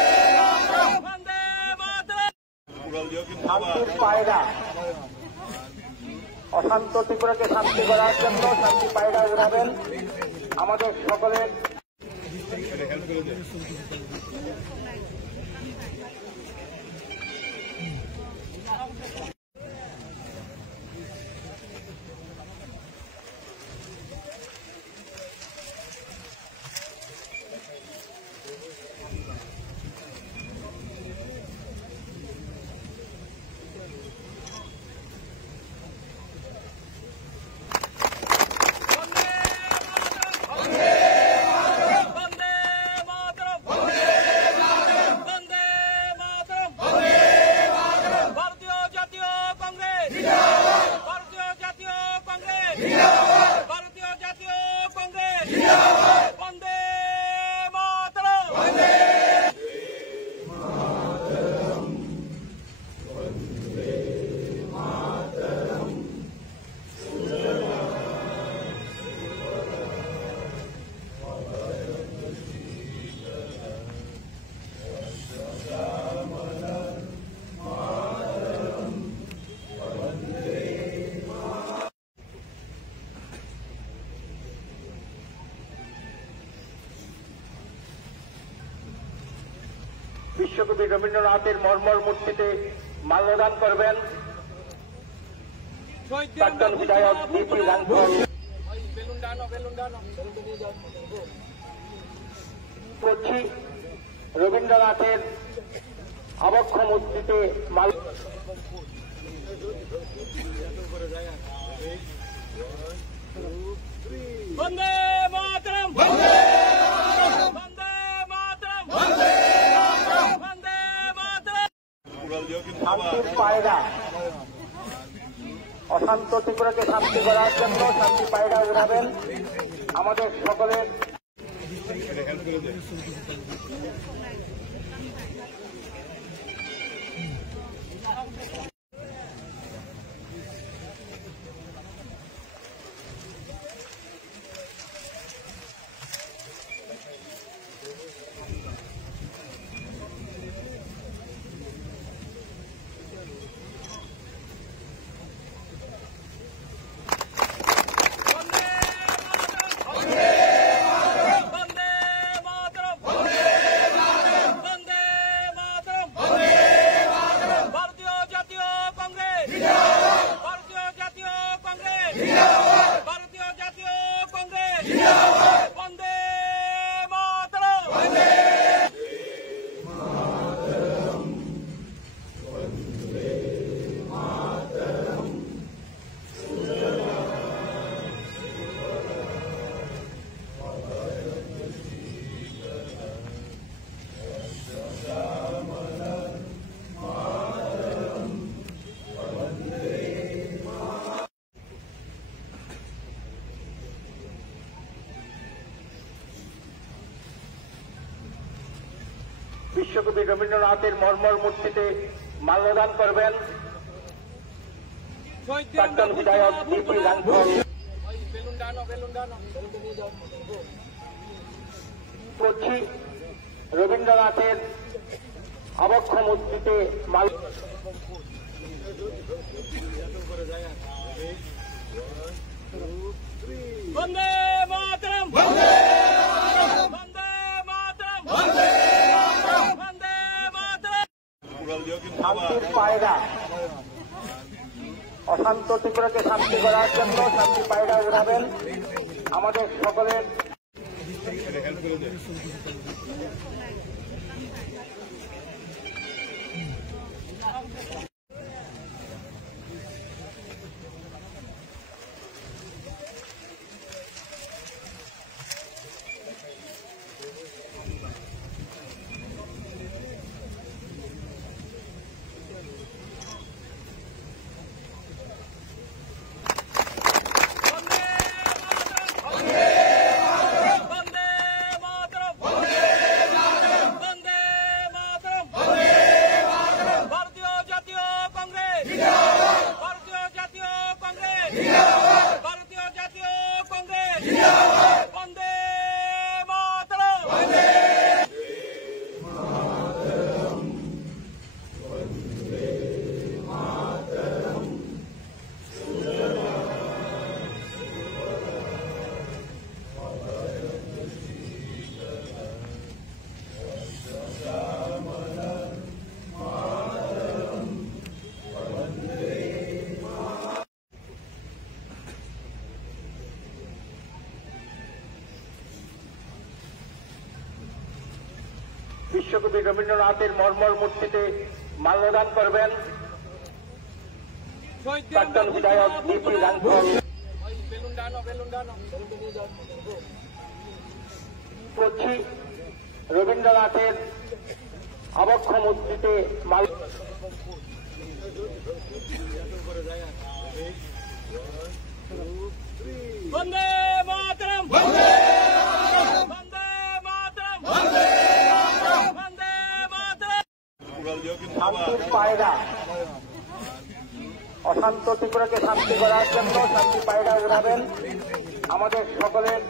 বন্দে মাতরম। শান্তির পায়রা অশান্ত ত্রিপুরাকে শান্তি করার জন্য শান্তি পায়রা উড়াবেন আমাদের সকলের বিশ্বকবি রবীন্দ্রনাথের মর্মর মূর্তিতে মাল্যদান করবেন প্রাক্তন বিধায়ক বিপি রাঙ্গুল। করছি রবীন্দ্রনাথের আবক্ষ মূর্তিতে বন্দে মাতরম, বন্দে মাতরম, বন্দে মাতরম। শান্তির পায়রা, অশান্ত ত্রিপুরাকে শান্তি করার জন্য শান্তি পায়রা উড়াবেন আমাদের সকলের বিশ্বকবি রবীন্দ্রনাথের মর্মর মূর্তিতে মাল্যদান করবেন প্রাক্তন বিধায়ক বিপি রাঙ্গুল। করছি রবীন্দ্রনাথের আবক্ষ মূর্তিতে বন্দে মাতরম, শান্তির পায়রা, অশান্ত ত্রিপুরাকে শান্তি করার জন্য শান্তি পায়রা উড়াবেন আমাদের সকলের বিশ্বকবি রবীন্দ্রনাথের মর্মর মূর্তিতে মাল্যদান করবেন প্রাক্তন বিধায়ক বিপি রাঙ্গুল। করছি রবীন্দ্রনাথের আবক্ষ মূর্তিতে বন্দে মাতরম, শান্তির পায়রা, অশান্ত ত্রিপুরাকে শান্তি করার জন্য শান্তি পায়রা উড়াবেন আমাদের সকলের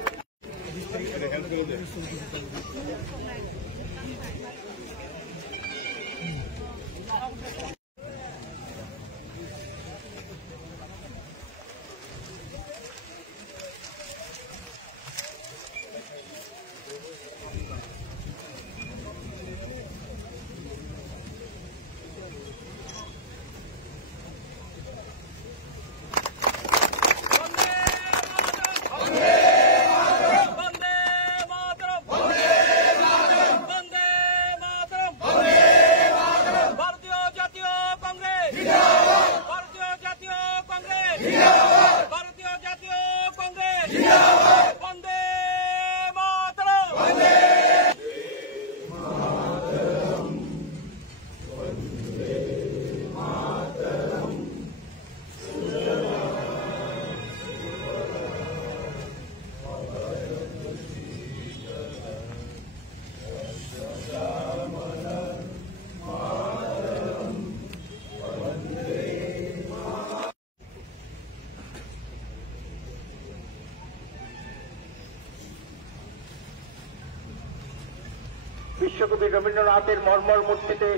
বিশ্বকবি রবীন্দ্রনাথের মর্মর মূর্তিতে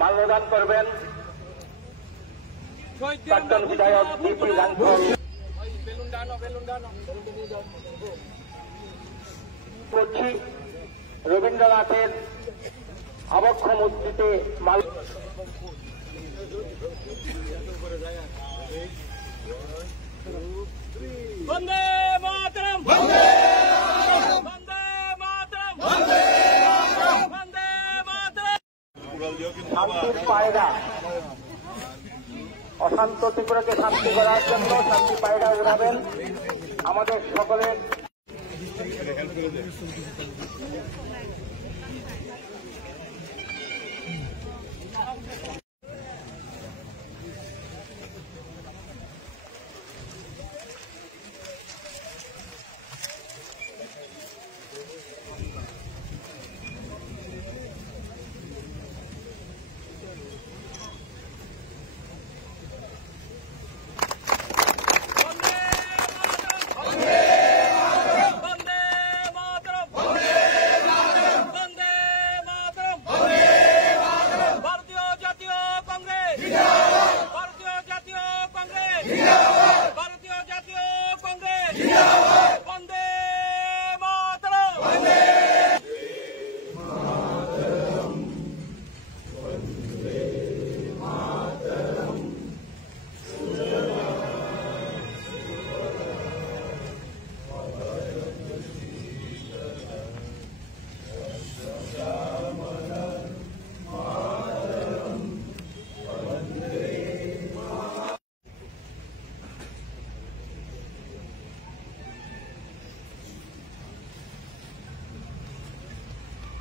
মাল্যদান করবেন প্রাক্তন বিধায়ক ডিপি রাংখল। করছি রবীন্দ্রনাথের আবক্ষ মূর্তিতে বন্দে মাতরম, বন্দে মাতরম, বন্দে মাতরম। শান্তির পায়রা, অশান্ত ত্রিপুরাকে শান্তি করার জন্য শান্তি পায়রা উড়াবেন আমাদের সকলের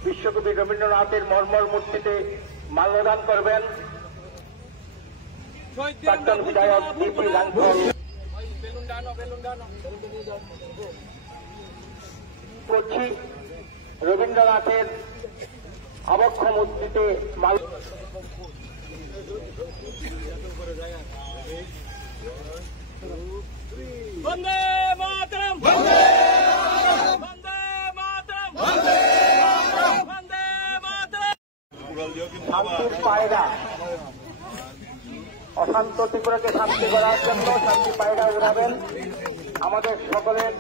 বিশ্বকবি রবীন্দ্রনাথের মর্মর মূর্তিতে মাল্যদান করবেন প্রাক্তন বিধায়ক ডিপি রাংখল। করছি রবীন্দ্রনাথের আবক্ষ মূর্তিতে বন্দে মাতরম, বন্দে মাতরম, বন্দে মাতরম। শান্তির পায়রা, অশান্ত ত্রিপুরাকে শান্তি করার জন্য শান্তি পায়রা উড়াবেন আমাদের সকলের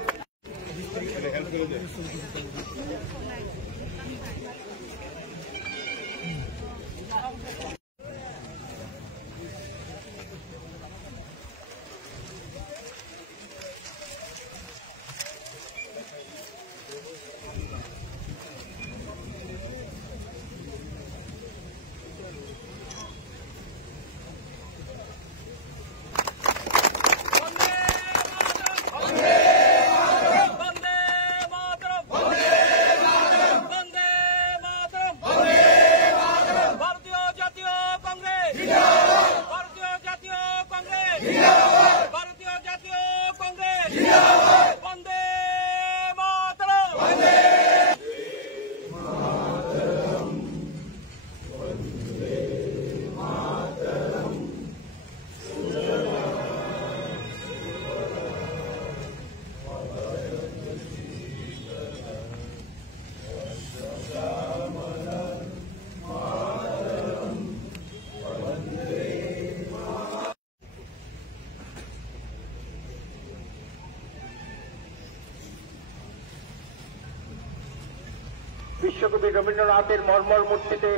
বিশ্বকবি রবীন্দ্রনাথের মর্মর মূর্তিতে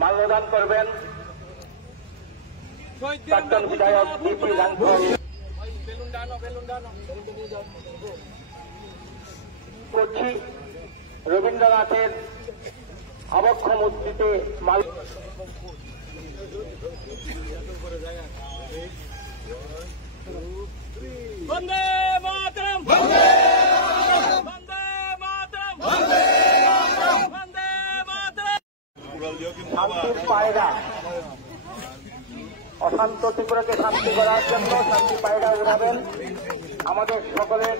মাল্যদান করবেন প্রাক্তন বিধায়ক ডিপি রাংখল। করছি রবীন্দ্রনাথের আবক্ষ মূর্তিতে বন্দে মাতরম, বন্দে মাতরম, বন্দে মাতরম। শান্তির পায়রা, অশান্ত ত্রিপুরাকে শান্তি করার জন্য শান্তি পায়রা উড়াবেন আমাদের সকলের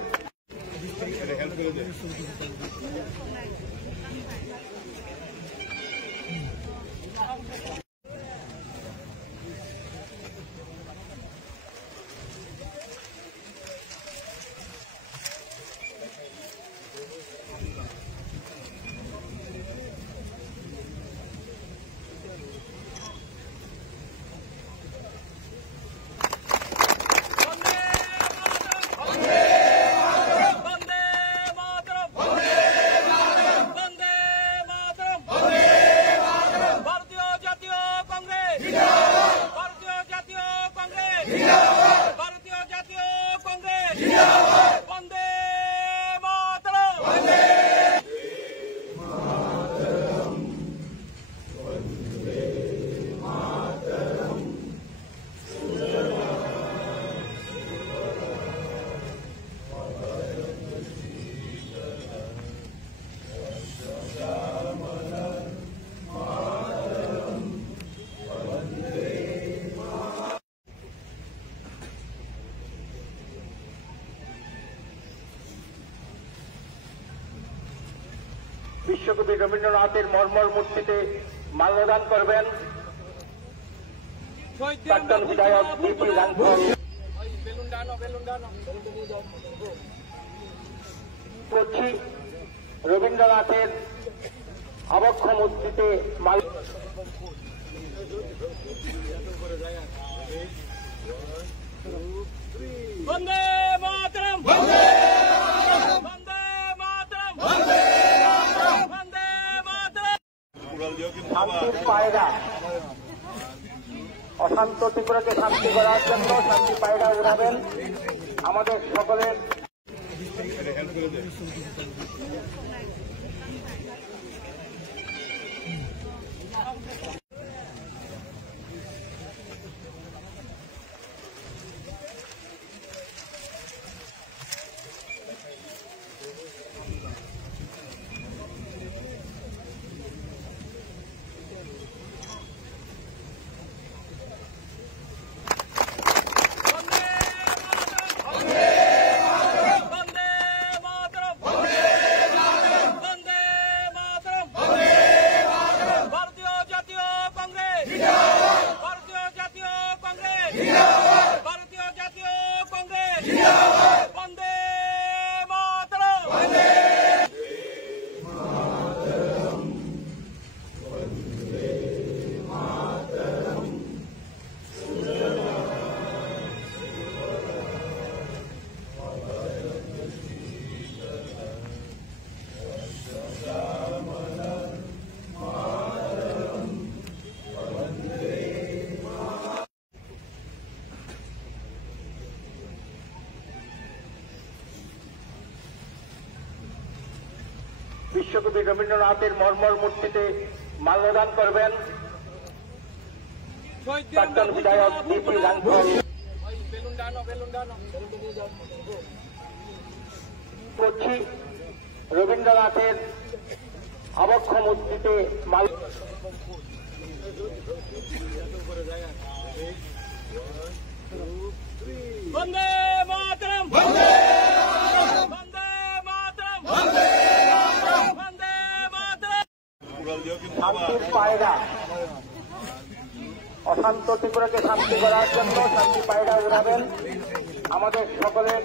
বিশ্বকবি রবীন্দ্রনাথের মর্মর মূর্তিতে মাল্যদান করবেন প্রাক্তন বিধায়ক বিপি রাঙ্গুল। করছি রবীন্দ্রনাথের আবক্ষ মূর্তিতে বন্দে মাতরম বন্দে মাতরম বন্দে মাতরম। শান্তির পায়রা, অশান্ত ত্রিপুরাকে শান্তি করার জন্য শান্তি পায়রা উড়াবেন আমাদের সকলের বিশ্বকবি রবীন্দ্রনাথের মর্মর মূর্তিতে মাল্যদান করবেন প্রাক্তন বিধায়ক বিপি রাঙ্গুল। করছি রবীন্দ্রনাথের আবক্ষ মূর্তিতে বন্দে মাতরম বন্দে মাতরম বন্দে মাতরম। শান্তির পায়রা, অশান্ত ত্রিপুরাকে শান্তি করার জন্য শান্তি পায়রা উড়াবেন আমাদের সকলের